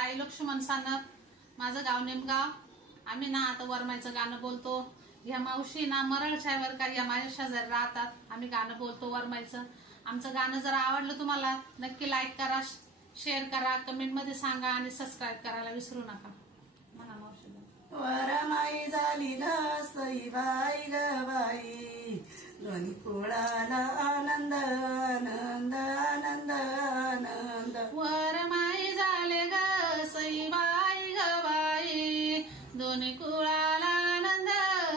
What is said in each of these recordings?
ताई लक्ष्मण सानप, माझं गाव नेमगाव. आम्ही ना आता वरमाईचं गाणं बोलतो. ह्या मावशी ना मरळच्या वर का या माझ्या शेजारी राहतात. आम्ही गाणं बोलतो वरमाईचं. आमचं गाणं जर आवडलं तुम्हाला नक्की लाईक करा, शेअर करा, कमेंट मध्ये सांगा आणि सबस्क्राईब करायला विसरू नका. म्हणा मावशी. वरमाई झाली ग सईबाई ग बाई, दोन्ही कुळाला आनंद आनंद आनंद आनंद. वरमाई झाले ग सईबाई ग बाई, दोन्ही कुळाला आनंद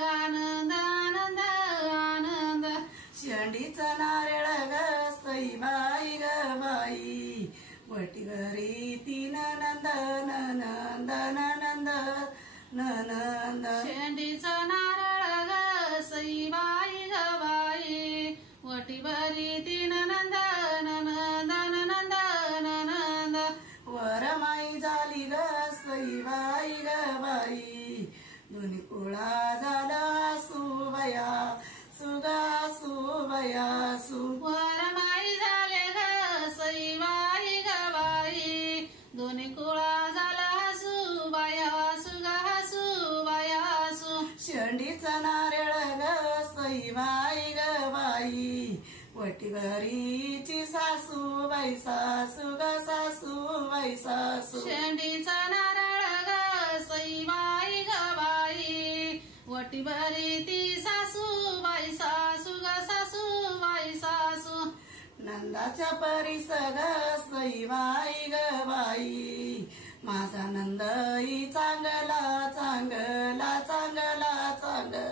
आनंद आनंद आनंद. शेंडीचा नारळ ग सईबाई ग बाई, वटीवरी तीन नंद नंद नंद नंद. शेंडीचं नारळ ग सईबाई ग बाई, वटीवरी तीन नंद नंद नंद नंद. वरमाई झाली ग सईबाई ग बाई, दोन्ही कुळा झाला सुबया सुगा सुबया सु. वरमाई झाले ग सईबाई ग बाई, दोन्ही कुळा झाला सुबाया सुगा सुबाया सु. शेंडीचा नारळ ग सईबाई ग बाई, वटीवरीची सासूबाई सासू ग सासूबाई सासू. शेंडीचा नारळ ग सईबाई ग बाई, वटीवरी ती सासूबाई सासू ग सासूबाई सासू. नंदाच्या परीस ग सईबाई ग बाई, माझा नंदई चांगला चांगला चांगला चांगला.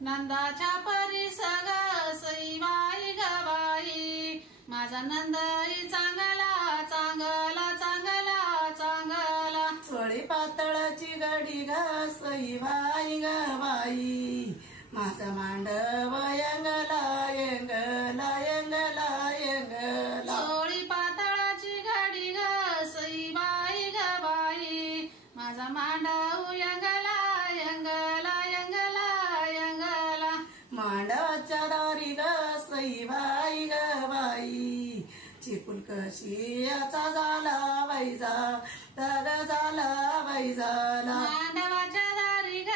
नंदाच्या परीस ग सईबाई ग बाई, माझा नंदई चांगला चांगला चांगला चांगला. चोळी पातळाची गडी ग सईबाई ग बाई, माझा मांडव यंगला यंगला यंगला यंगला. चोळी पातळाची गाडी ग सईबाई ग बाई, माझा मांडव यंगला यंगला यंगला यंगला. मांडवाच्या दारी ग सईबाई ग बाई, चिपूल कशी याचा झाला बाई झाला झाला बाई झाला. मांडवाच्या दारी ग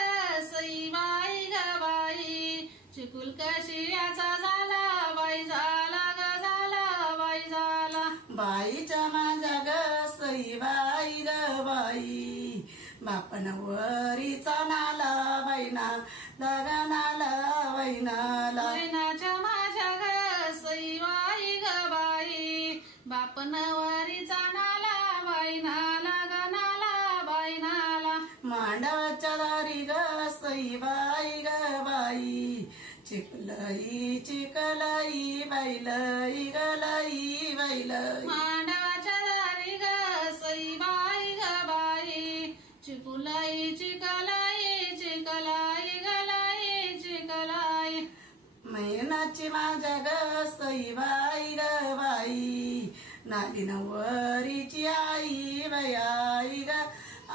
सईबाई ग बाई, चिकुल कशी याचा झाला बाई झाला ग झाला बाई झाला. बाईच्या माझ्या ग सईबाई ग बाई, बापन वरीचा नाला बैना लग्नाला बैनाला. बैनाच्या माझ्या ग सईबाई ग बाई, बापन वरीचा नाला बैनाला ग नाला बैनाला. मांडवाच्या दारी ग सईबाई ग बाई, चिकलई चिकलई बैलई गलई बैलई. मांडवाच्या दारी ग सईबाई ग बाई, चिकुलाई चिकलाई चिकलाई गलाई चिकलाई. मैनाची माझ्या ग सईबाई ग बाई, नाली नवरीची आई बयाई ग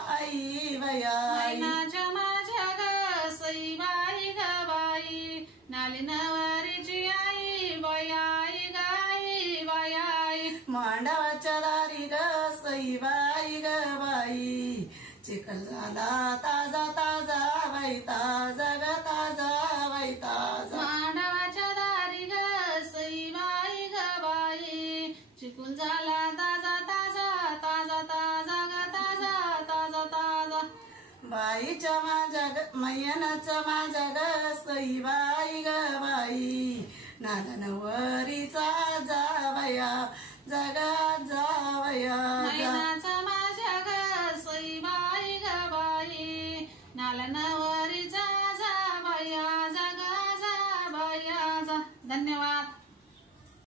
आई बयाई. मैनाच्या माझ्या ग सईबाई ग बाई, नाली नवरीची आई बयाई ग आई बयाई. मांडवाच्या दारी ग सईबाई ग बाई, चिखल झाला ताजा ताजा बाई ताजा ग ताजा बाई ताजा. मांडवाच्या दारी ग सईबाई ग बाई, चिकुल झाला ताजा ताजा ताजा ताजा ग ताजा ताजा ताजा. बाईच्या माझ्या ग मैनाच्या माझ्या ग सईबाई ग बाई, नाला नवरीचा जावया जगा जावया. मैनाचा माझ्या ग सईबाई ग बाई, नाला